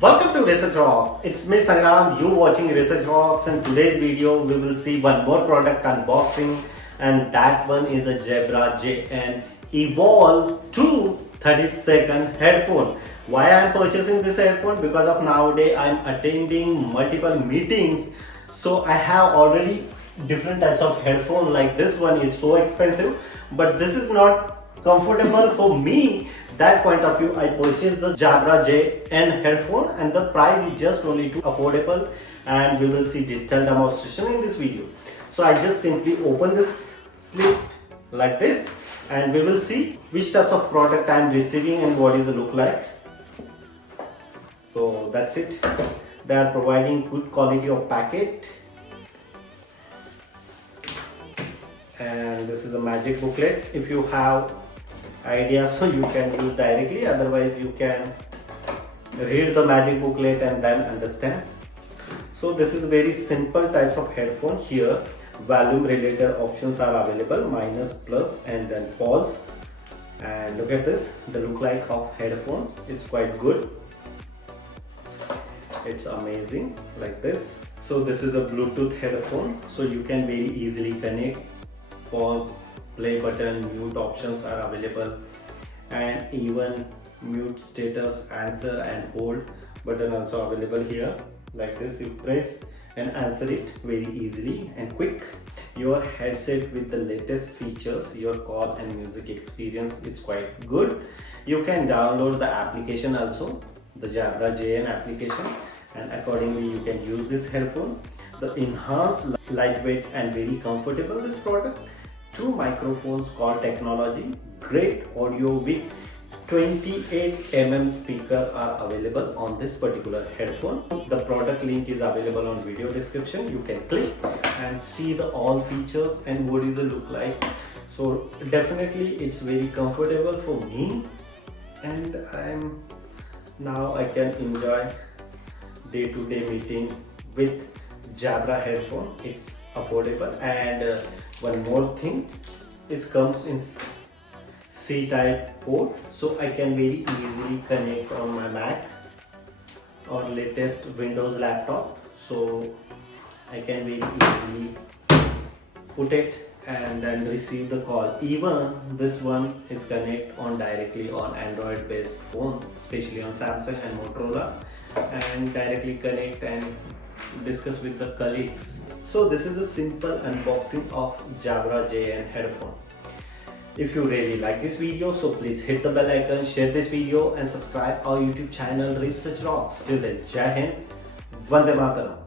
Welcome to Research Rocks. It's me Sangram, you watching Research Rocks, and today's video we will see one more product unboxing, and that one is a Jabra Evolve2 30-second headphone. Why I am purchasing this headphone? Because of nowadays I am attending multiple meetings, so I have already different types of headphone. Like this one is so expensive, but this is not comfortable for me. That point of view, I purchased the Jabra headphone, and the price is just only too affordable, and we will see detailed demonstration in this video. So I just simply open this slip like this, and we will see which types of product I am receiving and what is the look like. So that's it. They are providing good quality of packet, and this is a magic booklet. If you have idea, so you can use directly, otherwise you can read the magic booklet and then understand. So this is very simple types of headphone. Here volume related options are available, minus, plus, and then pause. And look at this, the look like of headphone is quite good. It's amazing like this. So this is a Bluetooth headphone, so you can very easily connect, pause, play button, mute options are available, and even mute status, answer and hold button also available here. Like this, you press and answer it very easily and quick. Your headset with the latest features, your call and music experience is quite good. You can download the application also, the Jabra application, and accordingly you can use this headphone. The enhanced, lightweight and very comfortable this product. 2 microphones core technology, great audio with 28mm speaker are available on this particular headphone. The product link is available on video description. You can click and see the all features and what is the look like. So definitely it's very comfortable for me, and now I can enjoy day-to-day meeting with Jabra headphone. It's affordable, and one more thing, it comes in C-type port, so I can very easily connect on my Mac or latest Windows laptop. So I can very easily put it and then receive the call. Even this one is connect on directly on Android based phone, especially on Samsung and Motorola, and directly connect and discuss with the colleagues. So this is a simple unboxing of Jabra headphone. If you really like this video, so please hit the bell icon, share this video and subscribe our YouTube channel Research Rocks. Till then, Jai Hind, Vande Mataram.